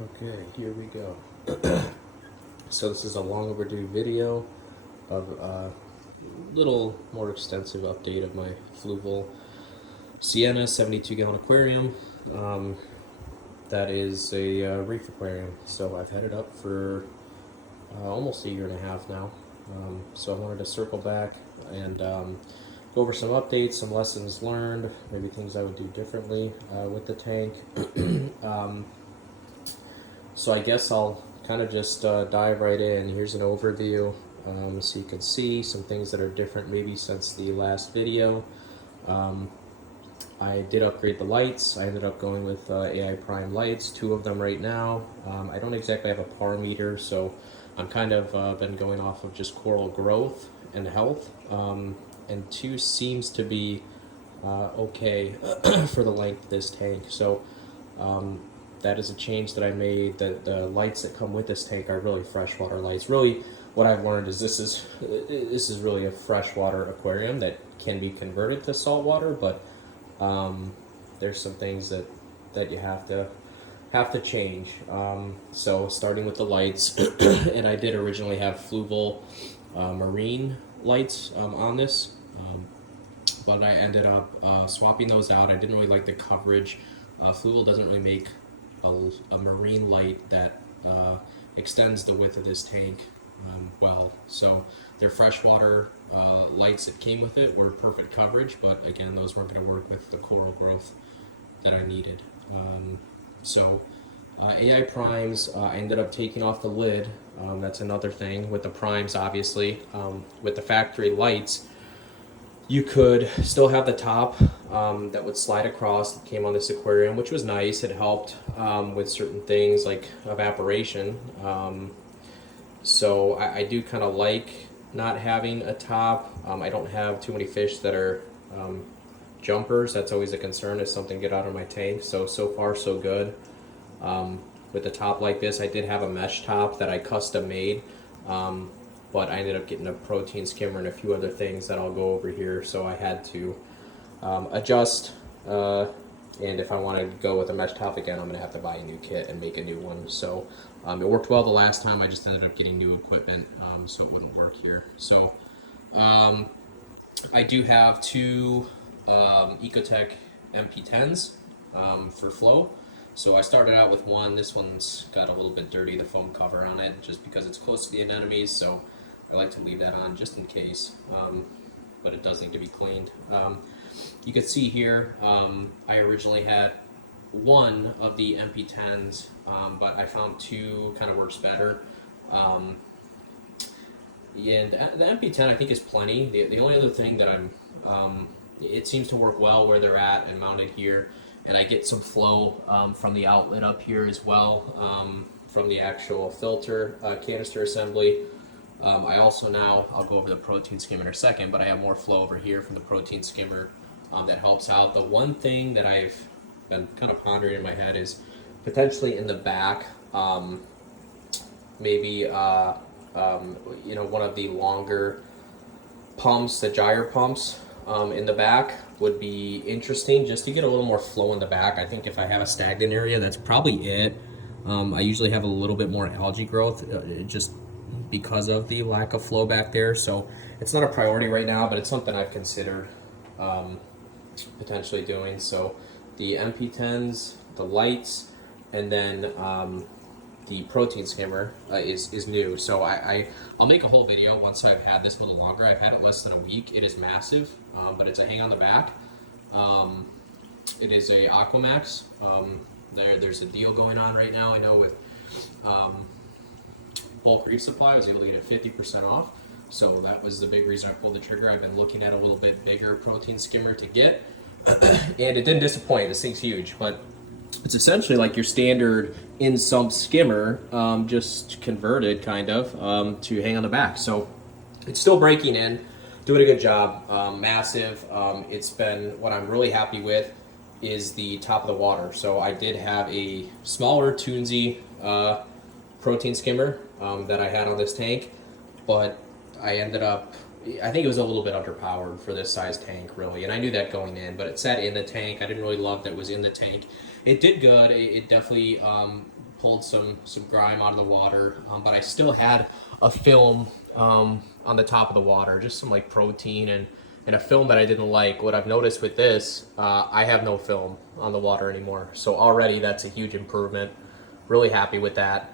Okay, here we go. So this is a long overdue video of a little more extensive update of my Fluval Siena 72-gallon aquarium. That is a reef aquarium. So I've had it up for almost a year and a half now. So I wanted to circle back and go over some updates, some lessons learned, maybe things I would do differently with the tank. So I guess I'll kind of just dive right in. Here's an overview so you can see some things that are different maybe since the last video. I did upgrade the lights. I ended up going with AI Prime lights, 2 of them right now. I don't exactly have a par meter, so I'm kind of been going off of just coral growth and health. And 2 seems to be okay for the length of this tank. So that is a change that I made. The lights that come with this tank are really freshwater lights. Really, what I've learned is this is really a freshwater aquarium that can be converted to saltwater, but there's some things that you have to change. So starting with the lights, and I did originally have Fluval marine lights on this, but I ended up swapping those out. I didn't really like the coverage. Fluval doesn't really make a marine light that extends the width of this tank well. So their freshwater lights that came with it were perfect coverage, but again, those weren't going to work with the coral growth that I needed. So AI primes, I ended up taking off the lid. That's another thing with the primes, obviously. With the factory lights, you could still have the top that would slide across that came on this aquarium, which was nice. It helped with certain things like evaporation. So I do kind of like not having a top. I don't have too many fish that are jumpers. That's always a concern if something get out of my tank. So far so good. With the top like this, I did have a mesh top that I custom made. But I ended up getting a protein skimmer and a few other things that I'll go over here, so I had to adjust, and if I want to go with a mesh top again, I'm going to have to buy a new kit and make a new one. So it worked well the last time. I just ended up getting new equipment, so it wouldn't work here. So I do have 2 Ecotech MP10s for flow. So I started out with one. This one's got a little bit dirty, the foam cover on it, just because it's close to the anemones, so I like to leave that on just in case, but it does need to be cleaned. You can see here, I originally had 1 of the MP10s, but I found 2 kind of works better. And the MP10 I think is plenty. The only other thing that it seems to work well where they're at and mounted here. And I get some flow from the outlet up here as well, from the actual filter canister assembly. I also now, I'll go over the protein skimmer in a second, but I have more flow over here from the protein skimmer that helps out. The one thing that I've been kind of pondering in my head is potentially in the back, maybe one of the longer pumps, the gyre pumps, in the back would be interesting just to get a little more flow in the back. I think if I have a stagnant area, that's probably it. I usually have a little bit more algae growth just because of the lack of flow back there. So it's not a priority right now, but it's something I've considered potentially doing. So the MP10s, the lights, and then the protein skimmer is new. So I'll make a whole video once I've had this a little longer. I've had it less than a week. It is massive, but it's a hang on the back. It is a Aquamax. There's a deal going on right now. I know with bulk reef supply, I was able to get it 50% off. So that was the big reason I pulled the trigger. I've been looking at a little bit bigger protein skimmer to get, and it didn't disappoint. This thing's huge, but it's essentially like your standard in-sump skimmer, just converted kind of to hang on the back. So it's still breaking in, doing a good job, massive. It's been, what I'm really happy with is the top of the water. So I did have a smaller Toonsy protein skimmer that I had on this tank, but I ended up, I think it was a little bit underpowered for this size tank, really, and I knew that going in, but it sat in the tank. I didn't really love that it was in the tank. It did good. It definitely pulled some grime out of the water, but I still had a film on the top of the water, just some like protein and a film that I didn't like. What I've noticed with this, I have no film on the water anymore, so already that's a huge improvement. Really happy with that.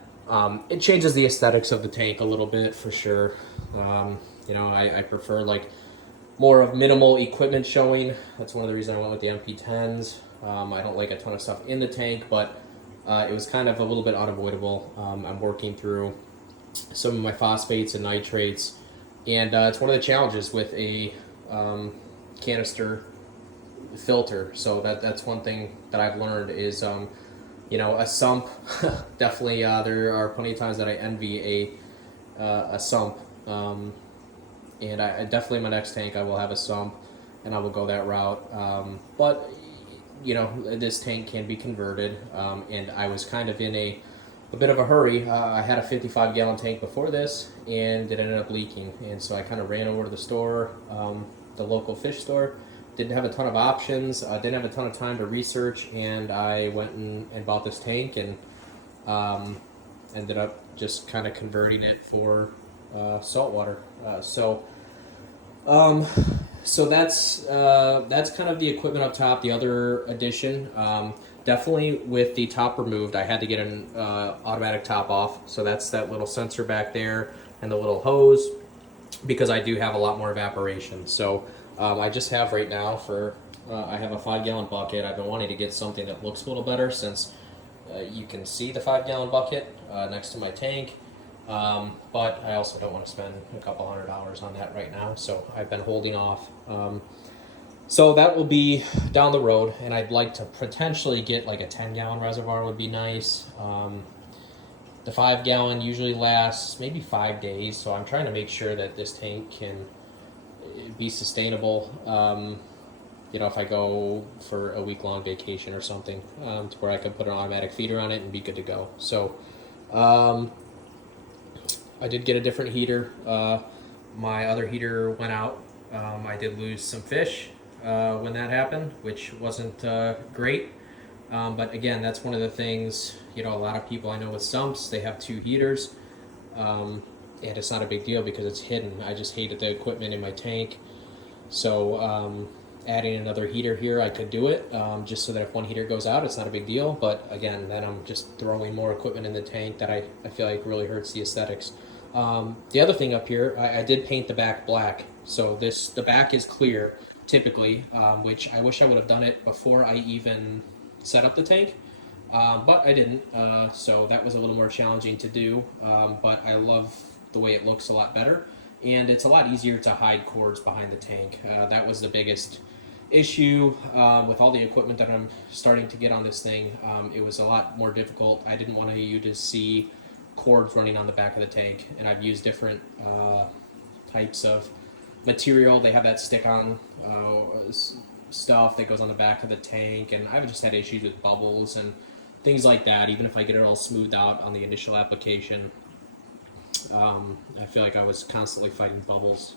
It changes the aesthetics of the tank a little bit for sure. You know, I prefer like more of minimal equipment showing. That's one of the reasons I went with the MP10s. I don't like a ton of stuff in the tank, but it was kind of a little bit unavoidable. I'm working through some of my phosphates and nitrates, and it's one of the challenges with a canister filter. So that's one thing that I've learned is, you know, a sump. Definitely, there are plenty of times that I envy a sump. And I definitely, my next tank, I will have a sump, and I will go that route. But you know, this tank can be converted, and I was kind of in a bit of a hurry. I had a 55-gallon tank before this, and it ended up leaking, and so I kind of ran over to the store, the local fish store. Didn't have a ton of options. Didn't have a ton of time to research, and I went and bought this tank, and ended up just kind of converting it for saltwater. So that's kind of the equipment up top. The other addition, definitely with the top removed, I had to get an automatic top off. So that's that little sensor back there and the little hose, because I do have a lot more evaporation. So I just have right now I have a 5-gallon bucket. I've been wanting to get something that looks a little better, since you can see the 5-gallon bucket next to my tank. But I also don't want to spend a couple $100 on that right now, so I've been holding off. So that will be down the road, and I'd like to potentially get like a 10-gallon reservoir would be nice. The 5-gallon usually lasts maybe 5 days, so I'm trying to make sure that this tank can be sustainable. You know, if I go for a week-long vacation or something, to where I could put an automatic feeder on it and be good to go. So I did get a different heater. My other heater went out. I did lose some fish when that happened, which wasn't great. But again, that's one of the things, you know, a lot of people I know with sumps, they have 2 heaters. And it's not a big deal because it's hidden. I just hated the equipment in my tank. So adding another heater here, I could do it, just so that if one heater goes out, it's not a big deal. But again, then I'm just throwing more equipment in the tank that I feel like really hurts the aesthetics. The other thing up here, I did paint the back black. So the back is clear typically, which I wish I would have done it before I even set up the tank. But I didn't, so that was a little more challenging to do, but I love the way it looks a lot better, and it's a lot easier to hide cords behind the tank. That was the biggest issue with all the equipment that I'm starting to get on this thing. It was a lot more difficult. I didn't want you to see cords running on the back of the tank, and I've used different types of material. They have that stick-on stuff that goes on the back of the tank, and I've just had issues with bubbles and things like that. Even if I get it all smoothed out on the initial application, I feel like I was constantly fighting bubbles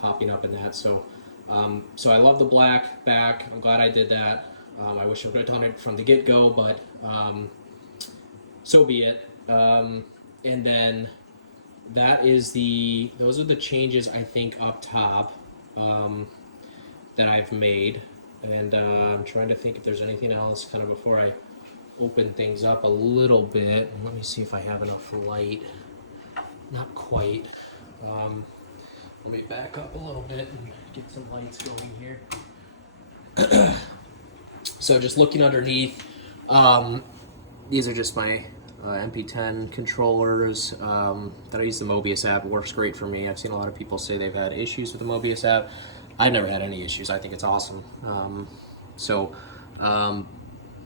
popping up in that. So I love the black back. I'm glad I did that. I wish I would have done it from the get-go, but so be it. And then those are the changes I think up top that I've made, and I'm trying to think if there's anything else kind of before I open things up a little bit. And let me see if I have enough light. Not quite. Let me back up a little bit and get some lights going here. So just looking underneath, these are just my MP10 controllers that I use. The Mobius app. It works great for me. I've seen a lot of people say they've had issues with the Mobius app. I've never had any issues. I think it's awesome.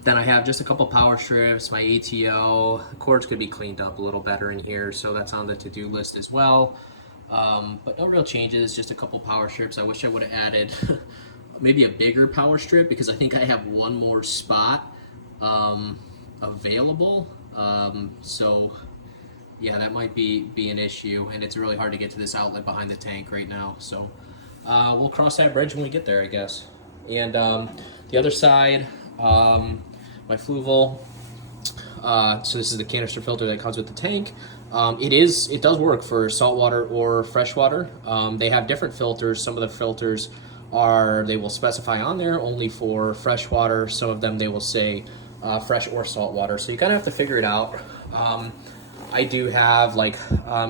Then I have just a couple power strips, my ATO. The cords could be cleaned up a little better in here, so that's on the to-do list as well. But no real changes, just a couple power strips. I wish I would have added maybe a bigger power strip, because I think I have one more spot available. So yeah, that might be an issue, and it's really hard to get to this outlet behind the tank right now. So we'll cross that bridge when we get there, I guess. And the other side, my Fluval So this is the canister filter that comes with the tank. It does work for saltwater or freshwater. They have different filters. Some of the filters they will specify on there only for freshwater. Some of them they will say fresh or saltwater. So you kind of have to figure it out. I do have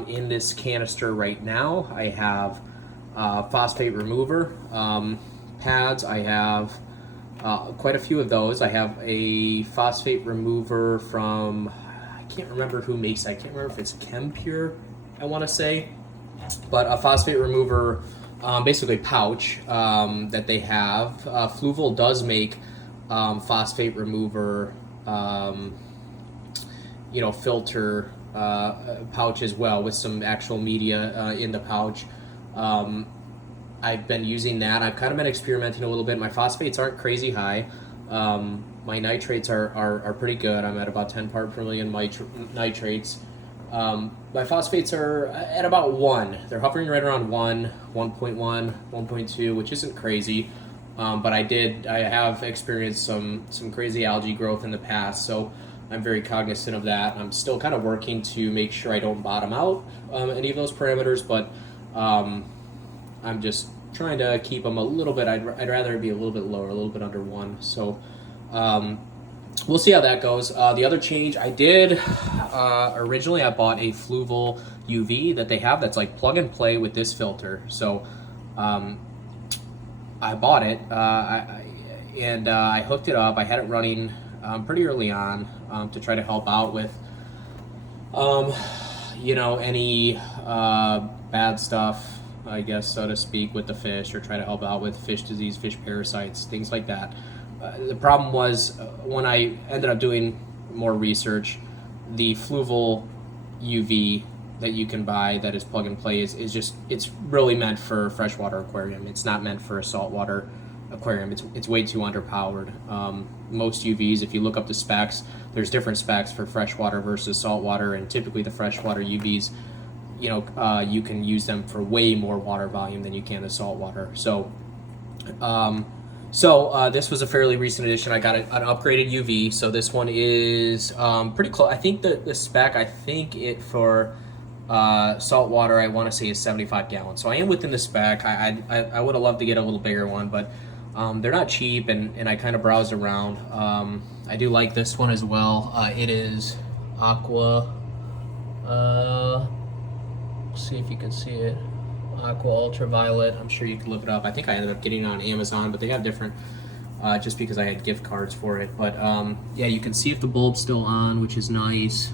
in this canister right now, I have phosphate remover pads. I have quite a few of those. I have a phosphate remover from, I can't remember who makes it. I can't remember if it's ChemPure, I want to say, but a phosphate remover basically pouch that they have. Fluval does make phosphate remover filter pouch as well, with some actual media in the pouch. I've been using that. I've kind of been experimenting a little bit. My phosphates aren't crazy high. My nitrates are pretty good. I'm at about 10 part per million nitrates. My phosphates are at about 1. They're hovering right around 1, 1.1, 1.2, which isn't crazy. But I have experienced some crazy algae growth in the past, so I'm very cognizant of that. I'm still kind of working to make sure I don't bottom out any of those parameters, but I'm just trying to keep them a little bit. I'd rather it be a little bit lower, a little bit under 1. So we'll see how that goes. The other change I did, originally I bought a Fluval UV that they have that's like plug and play with this filter. So I bought it and I hooked it up. I had it running pretty early on to try to help out with any bad stuff, I guess, so to speak, with the fish, or try to help out with fish disease, fish parasites, things like that. The problem was when I ended up doing more research, the Fluval UV that you can buy that is plug and play is just, it's really meant for a freshwater aquarium. It's not meant for a saltwater aquarium. It's way too underpowered. Most UVs, if you look up the specs, there's different specs for freshwater versus saltwater, and typically the freshwater UVs, you can use them for way more water volume than you can the saltwater. So this was a fairly recent addition. I got an upgraded UV, so this one is pretty close. I think the spec, I think it for saltwater, I want to say is 75 gallons. So I am within the spec. I would have loved to get a little bigger one, but they're not cheap, and I kind of browsed around. I do like this one as well. It is Aqua. See if you can see it. Aqua Ultraviolet. I'm sure you can look it up. I think I ended up getting it on Amazon, but they have different, just because I had gift cards for it. But yeah, you can see if the bulb's still on, which is nice.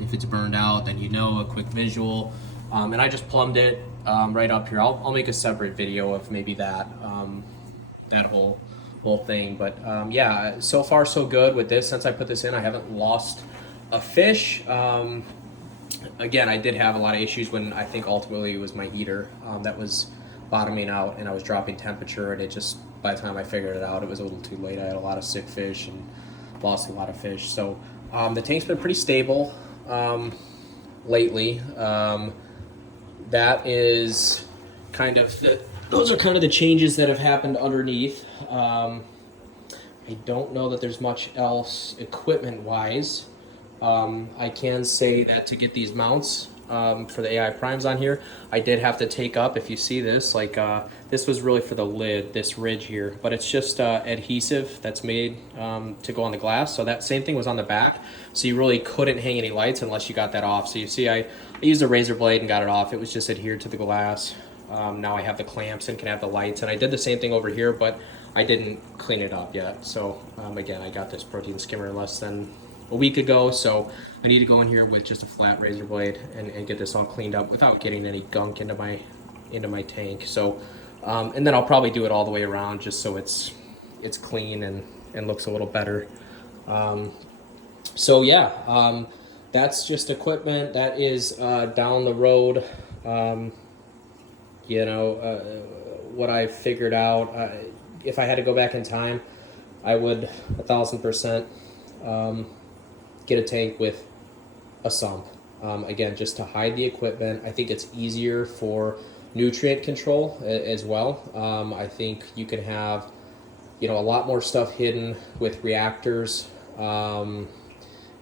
If it's burned out, then a quick visual. And I just plumbed it right up here. I'll make a separate video of maybe that whole thing. But yeah, so far so good with this. Since I put this in, I haven't lost a fish. Again, I did have a lot of issues when I think ultimately it was my eater that was bottoming out, and I was dropping temperature, and it just, by the time I figured it out, it was a little too late. I had a lot of sick fish and lost a lot of fish. So the tank's been pretty stable lately. That is kind of those are kind of the changes that have happened underneath. I don't know that there's much else equipment wise. I can say that to get these mounts for the AI primes on here, I did have to take up, if you see this, this was really for the lid, this ridge here, but it's just adhesive that's made to go on the glass. So that same thing was on the back, so you really couldn't hang any lights unless you got that off. So you see I used a razor blade and got it off. It was just adhered to the glass. Now I have the clamps and can have the lights, and I did the same thing over here, but I didn't clean it up yet. So again, I got this protein skimmer less than a week ago, so I need to go in here with just a flat razor blade and get this all cleaned up without getting any gunk into my tank. So and then I'll probably do it all the way around just so it's clean and looks a little better. So yeah, that's just equipment that is down the road. What I figured out, if I had to go back in time, I would 1000% get a tank with a sump. Again, just to hide the equipment. I think it's easier for nutrient control as well. I think you can have, a lot more stuff hidden with reactors.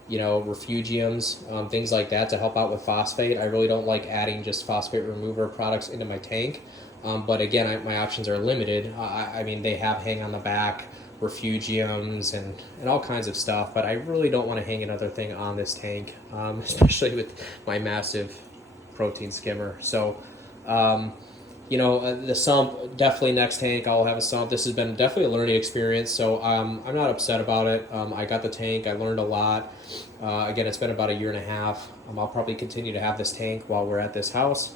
refugiums, things like that to help out with phosphate. I really don't like adding just phosphate remover products into my tank. But again, my options are limited. I mean, they have hang on the back, refugiums, and all kinds of stuff, but I really don't want to hang another thing on this tank, especially with my massive protein skimmer. So, the sump, definitely next tank I'll have a sump. This has been definitely a learning experience, so I'm not upset about it. I got the tank, I learned a lot. Again, it's been about a year and a half. I'll probably continue to have this tank while we're at this house.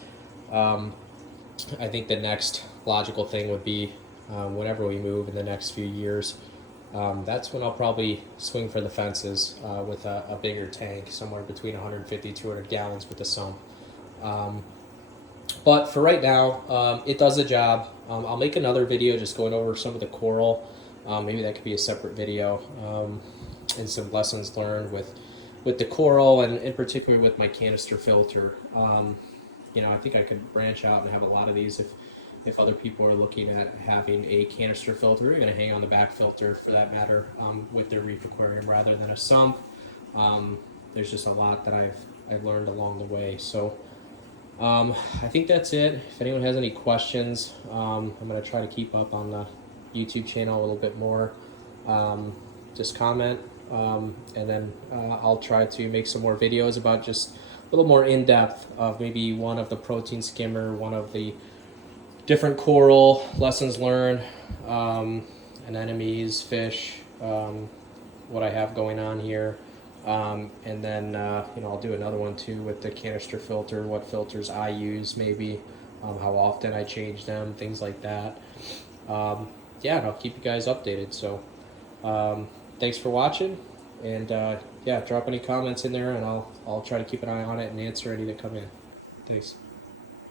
I think the next logical thing would be whenever we move in the next few years, that's when I'll probably swing for the fences with a bigger tank, somewhere between 150, 200 gallons with the sump. But for right now, it does the job. I'll make another video just going over some of the coral. Maybe that could be a separate video, and some lessons learned with the coral, and in particular with my canister filter. I think I could branch out and have a lot of these if other people are looking at having a canister filter, or even a hang on the back filter for that matter, with their reef aquarium rather than a sump. There's just a lot that I've learned along the way. So I think that's it. If anyone has any questions, I'm going to try to keep up on the YouTube channel a little bit more. Just comment, and then I'll try to make some more videos about just a little more in-depth of maybe one of the protein skimmer, one of the different coral lessons learned, anemones, fish, what I have going on here. And then, I'll do another one too with the canister filter, what filters I use maybe, how often I change them, things like that. And I'll keep you guys updated. So thanks for watching, and drop any comments in there, and I'll try to keep an eye on it and answer any that come in. Thanks.